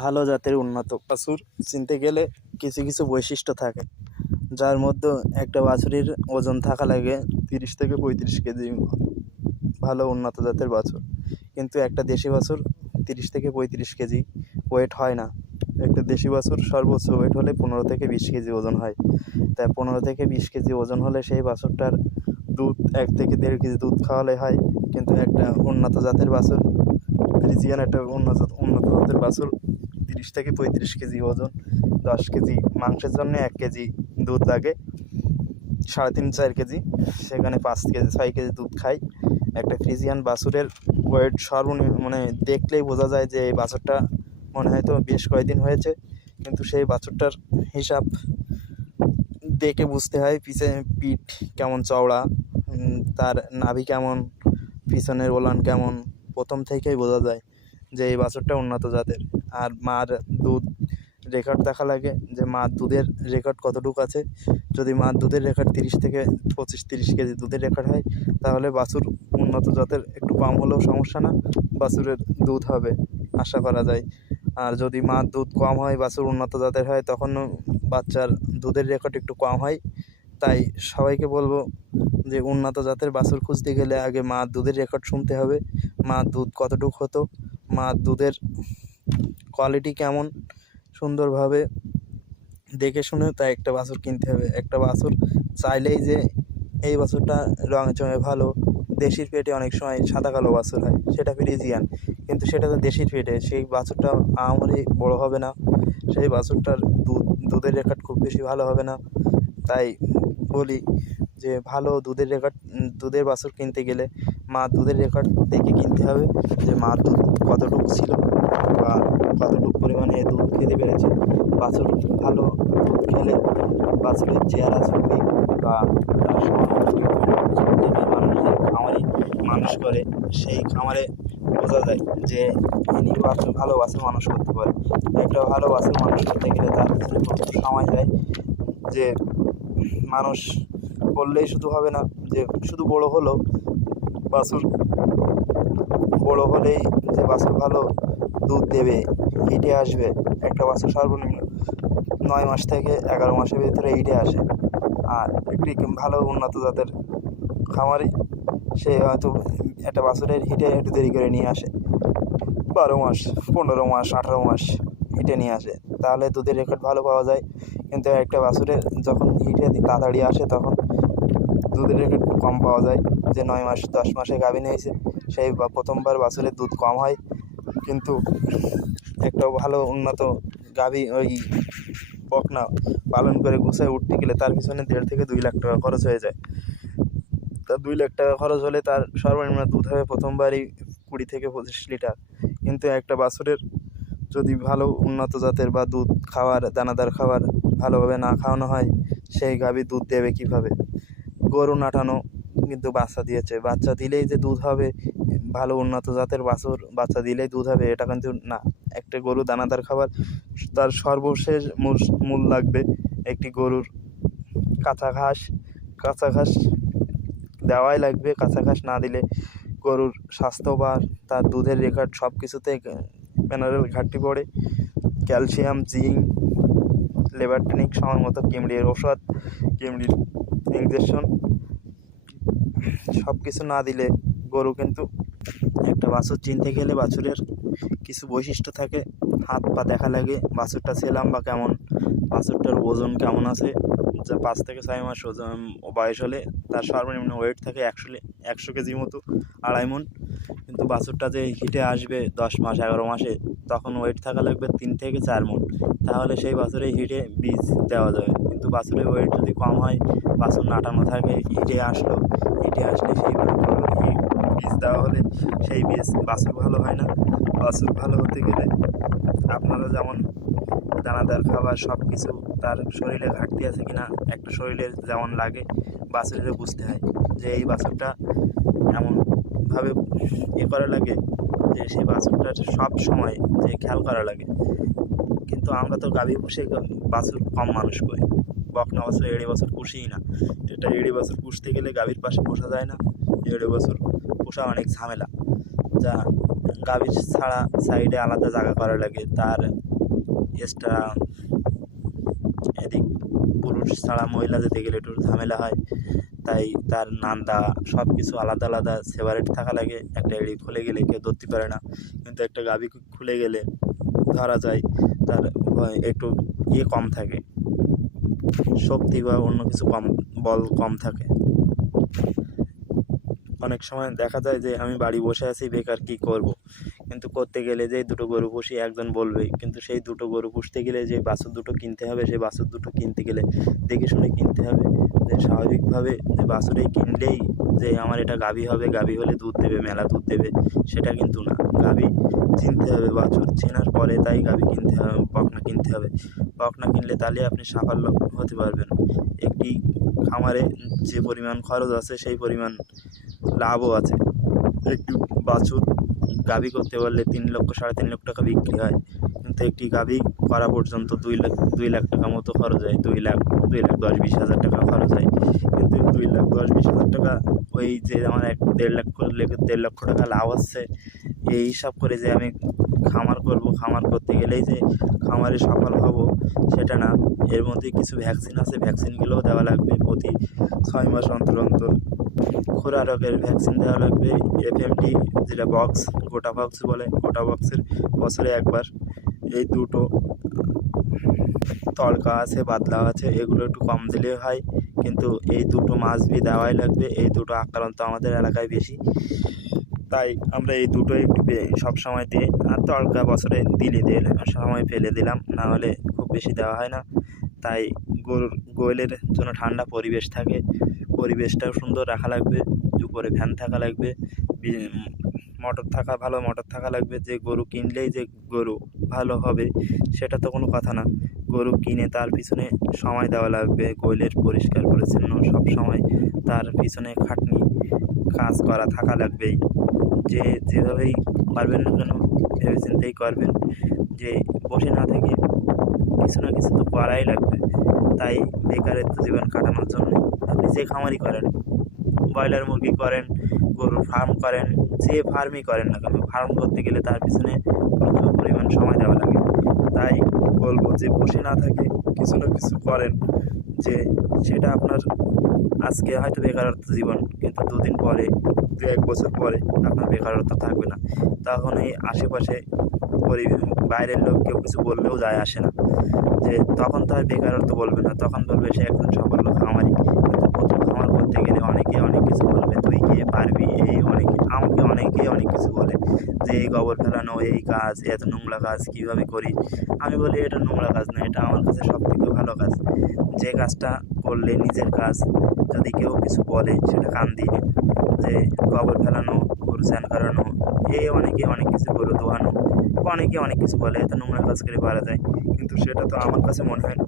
ভালো জাতের উন্নত বাছুর চিনতে গেলে কিছু কিছু বৈশিষ্ট্য থাকে, যার মধ্যে একটা বাছুরের ওজন থাকা লাগে 30 থেকে 35 কেজি। ভালো উন্নত জাতের বাছুর, কিন্তু একটা দেশি বাছুর 30 থেকে 35 কেজি ওয়েট হয় না। একটা দেশি বাছুর সর্বোচ্চ ওয়েট হলে 15 থেকে 20 কেজি ওজন হয়। তাই 15 থেকে 20 কেজি ওজন হলে সেই বাছুরটার দুধ 1 থেকে 1.5 কেজি দুধ খাওয়ালে হয়। কিন্তু একটা উন্নত জাতের বাছুর, ফ্রিজিয়ান একটা উন্নত উন্নত জাতের বাছুর 30 থেকে 35 কেজি ওজন, 10 কেজি মাংসের জন্য 1 কেজি দুধ লাগে, 3.5-4 কেজি, সেখানে 5 কেজি 6 কেজি দুধ খায়। একটা ফ্রিজিয়ান বাছুরের ওয়েট সর্বনিম্ন মানে দেখলেই বোঝা যায় যে এই বাছুরটা মনে হয় তো বেশ কয়েকদিন হয়েছে, কিন্তু সেই বাছুরটার হিসাব দেখে বুঝতে হয় পিঠ কেমন চওড়া, তার নাভি কেমন, পিছনের ওলান কেমন, প্রথম থেকেই বোঝা যায় যে এই বাছুরটা উন্নত জাতের। আর মার দুধ রেকর্ড দেখা লাগে যে মার দুধের রেকর্ড কতটুকু আছে। যদি মার দুধের রেকর্ড 30 থেকে 25-30 কেজি দুধের রেকর্ড হয়, তাহলে বাছুর উন্নত জাতের, একটু কম হলেও সমস্যা না, বাছুরের দুধ হবে আশা করা যায়। আর যদি মার দুধ কম হয়, বাছুর উন্নত জাতের হয়, তখন বাচ্চার দুধের রেকর্ড একটু কম হয়। তাই সবাইকে বলবো যে উন্নত জাতের বাছুর খুঁজতে গেলে আগে মার দুধের রেকর্ড শুনতে হবে, মার দুধ কতটুকু হতো, মার দুধের কোয়ালিটি কেমন, সুন্দরভাবে দেখে শুনে তাই একটা বাছুর কিনতে হবে। একটা বাছুর চাইলেই যে এই বাছুরটা রঙে চঙে ভালো, দেশির পেটে অনেক সময় সাদা কালো বাছুর হয়, সেটা ফ্রিজিয়ান, কিন্তু সেটা তো দেশির পেটে, সেই বাছুরটা আহামরি বড় হবে না, সেই বাছুরটার দুধের রেকর্ড খুব বেশি ভালো হবে না। তাই বলি যে ভালো দুধের বাছুর কিনতে গেলে মার দুধের রেকর্ড দেখে কিনতে হবে, যে মার দুধ কতটুকু ছিল বা কতটুকু পরিমাণে দুধ খেতে পেরেছে। বাছুর ভালো দুধ খেলে বাছুরের চেহারা ছবি বা মানুষ যে খামারি মানুষ করে, সেই খামারে বোঝা যায় যে ইনি ভালো বাছুর মানুষ করতে পারে। একটা ভালো বাছুর মানুষ করতে গেলে তার পিছনে প্রচুর সময় যায়, যে মানুষ করলেই শুধু হবে না, যে শুধু বড় হলো বাছুর, বড় হলেই যে বাছুর ভালো দুধ দেবে, হিটে আসবে। একটা বাছুর সর্বনিম্ন 9 মাস থেকে 11 মাসের ভিতরে হিটে আসে। আর একটি ভালো উন্নত জাতের খামারি, সে হয়তো একটা বাছুরের হিটে একটু দেরি করে নিয়ে আসে, 12 মাস, 15 মাস, 18 মাস হিটে নিয়ে আসে, তাহলে দুধের রেকর্ড ভালো পাওয়া যায়। কিন্তু একটা বাছুরের যখন হিটে তাড়াতাড়ি আসে, তখন দুধের রেকর্ড কম পাওয়া যায়। যে 9 মাস 10 মাসে গাভীন হয়েছে, সেই প্রথমবার বাছুরের দুধ কম হয়। কিন্তু একটা ভালো উন্নত গাভী ওই বকনা পালন করে গুছায় উঠতে গেলে তার পিছনে 1.5 থেকে 2 লাখ টাকা খরচ হয়ে যায়। তা 2 লাখ টাকা খরচ হলে তার সর্বনিম্ন দুধ হবে প্রথমবারই 20 থেকে 25 লিটার। কিন্তু একটা বাছুরের যদি ভালো উন্নত জাতের বা দুধ খাওয়ার দানাদার খাবার ভালোভাবে না খাওয়ানো হয়, সেই গাভী দুধ দেবে কীভাবে? গরু নাটানো কিন্তু বাচ্চা দিয়েছে, বাচ্চা দিলেই যে দুধ হবে, ভালো উন্নত জাতের বাছুর বাচ্চা দিলেই দুধ হবে এটা কিন্তু না। একটা গরু দানাদার খাবার, তার সর্বশেষ মূল লাগবে একটি গরুর কাঁচা ঘাস দেওয়াই লাগবে। কাঁচা ঘাস না দিলে গরুর স্বাস্থ্য বা তার দুধের রেকর্ড সব কিছুতে মিনারেল ঘাটতি পড়ে। ক্যালসিয়াম, জিঙ্ক, লিভার টনিক, সময় মতো কিমড়ির ওষুধ, কিমড়ির ইঞ্জেকশন সব কিছু না দিলে গরু কিন্তু, একটা বাছুর চিনতে গেলে বাছুরের কিছু বৈশিষ্ট্য থাকে, হাত পা দেখা লাগে, বাছুরটা ছেলাম বা কেমন, বাছুরটার ওজন কেমন আছে। যা 5 থেকে 6 মাস ওজন বয়স হলে তার সর্বনিম্ন ওয়েট থাকে 100 কেজির মতো, 2.5 মণ। কিন্তু বাছুরটা যে হিটে আসবে 10 মাস 11 মাসে, তখন ওয়েট থাকা লাগবে 3 থেকে 4 মণ, তাহলে সেই বাছুরে হিটে বীজ দেওয়া যাবে। কিন্তু বাছুরের ওয়েট যদি কম হয়, বাছুর নাটানো থাকে, হিটে আসলে সেই বীজ দেওয়া হলে সেই বীজ বাছুর ভালো হয় না। বাছুর ভালো হতে গেলে আপনারা যেমন দানাদার খাবার সব কিছু, তার শরীরে ঘাটতি আছে কিনা, একটা শরীরে যেমন লাগে বাছুরেরও বুঝতে হয়, যে এই বাছুরটা এমনভাবে করা লাগে যে সেই বাছুরটার সব সময় যে খেয়াল করা লাগে। কিন্তু আমরা তো গাভী পুষে বাছুর কম মানুষ করি, বকনা বাছুর এড়ে বাছুর পুষিই না। এটা এড়ে বাছুর পুষতে গেলে গাভীর পাশে পোষা যায় না, এড়ে বাছুর পোষা অনেক ঝামেলা। যা গাভীর ছাড়া সাইডে আলাদা জায়গা করা লাগে, তার এক্সট্রা এদিক পুরুষ ছাড়া মহিলা যেতে গেলে একটু ঝামেলা হয়, তাই তার নান্দা সব কিছু আলাদা আলাদা সেপারেট থাকা লাগে। একটা এড়ি খুলে গেলে কেউ ধরতে পারে না, কিন্তু একটা গাভী খুলে গেলে ধরা যায়, তার একটু কম থাকে, শক্তি বা অন্য কিছু কম, বল কম থাকে। অনেক সময় দেখা যায় যে আমি বাড়ি বসে আছি বেকার, কি করব, কিন্তু করতে গেলে যে দুটো গরু পুষি একজন বলবেই, কিন্তু সেই দুটো গরু পুষতে গেলে যে বাছুর দুটো কিনতে হবে, সেই বাছুর দুটো কিনতে গেলে দেখে শুনে কিনতে হবে। যে স্বাভাবিকভাবে যে বাছুরেই কিনলেই যে আমার এটা গাভী হবে, গাভী হলে দুধ দেবে, মেলা দুধ দেবে, সেটা কিন্তু না। গাভী চিনতে হবে, বাছুর চেনার পরে তাই গাভী কিনতে হবে, বকনা কিনতে হবে। বকনা কিনলে তাহলে আপনি সাফল্য হতে পারবেন। একটি খামারে যে পরিমাণ খরচ আছে সেই পরিমাণ লাভও আছে। একটি বাছুর গাভী করতে পারলে 3 লক্ষ 3.5 লক্ষ টাকা বিক্রি হয়, কিন্তু একটি গাভী করা পর্যন্ত 2 লাখ টাকা মতো খরচ হয়। 2 লাখ 10-20 হাজার টাকা খরচ হয়, কিন্তু 2 লাখ 10-20 হাজার টাকা ওই যে আমার 1.5 লক্ষ টাকা লাভ হচ্ছে, এই হিসাব করে যে আমি খামার করব, খামার করতে গেলেই যে খামারে সফল হব সেটা না। এর মধ্যে কিছু ভ্যাকসিন আছে, ভ্যাকসিনগুলোও দেওয়া লাগবে প্রতি 6 মাস অন্তর অন্তর। খোরা রোগের ভ্যাকসিন দেওয়া লাগবে, এফএমডি যেটা বক্স, গোটা বক্স বলে, গোটা বক্সের বছরে একবার। এই দুটো তড়কা আছে, বাদলা আছে, এগুলো একটু কম দিলে হয়, কিন্তু এই দুটো মাছবি দেওয়াই লাগবে। এই দুটো আক্রান্ত আমাদের এলাকায় বেশি, তাই আমরা এই দুটো একটু সব সময় দিই। আর তড়কা বছরে দিলে সময় ফেলে দিলাম, না হলে খুব বেশি দেওয়া হয় না। তাই গোয়ালের জন্য ঠান্ডা পরিবেশ থাকে, পরিবেশটাও সুন্দর রাখা লাগবে, উপরে ফ্যান থাকা লাগবে, মোটর থাকা, ভালো মোটর থাকা লাগবে। যে গরু কিনলেই যে গরু ভালো হবে সেটা তো কোনো কথা না। গরু কিনে তার পিছনে সময় দেওয়া লাগবে, গোয়ালের পরিষ্কার পরিচ্ছন্ন সব সময় তার পিছনে খাটনি কাজ করা থাকা লাগবেই। যে যেভাবেই পারবেন না কেন ভেবে চিন্তেই করবেন, যে বসে না থেকে কিছু না কিছু তো করাই লাগবে। তাই বেকারত্ব জীবন কাটানোর জন্য আপনি যে খামারই করেন, ব্রয়লার মুরগি করেন, গরুর ফার্ম করেন, যে ফার্মই করেন না কেন, ফার্ম করতে গেলে তার পিছনে প্রচুর পরিমাণ সময় দেওয়া লাগে। তাই বলবো যে বসে না থাকে কিছু না কিছু করেন, যে সেটা আপনার আজকে হয়তো বেকারত্ব জীবন, কিন্তু 2 দিন পরে, 2-1 বছর পরে আপনার বেকারত্ব থাকবে না। তখন এই আশেপাশে বাইরের লোক কেউ কিছু বললেও যায় আসে না, যে তখন তো আর বেকারত্ব বলবে না, তখন বলবে সে একজন সফল খামারি। কিন্তু প্রথম খামার করতে গেলে অনেকে অনেক কিছু বলবে, তুই কে পারবি, এই অনেকে আমাকে অনেকেই অনেক কিছু বলে, যে এই গোবর ফেলানো, এই কাজ, এত নোংরা কাজ কীভাবে করি। আমি বলি এটা নোংরা কাজ না, এটা আমার কাছে সবথেকে ভালো কাজ। যে কাজটা করলে নিজের কাজ, যদি কেউ কিছু বলে সেটা কান দিই না। যে গোবর ফেলানো, গরু স্নান করানো, এই অনেকে অনেক কিছু, গরু দোয়ানো, অনেকে অনেক কিছু বলে, এত নোংরা কাজ করে পারা যায়, কিন্তু সেটা তো আমার কাছে মনে হয় না।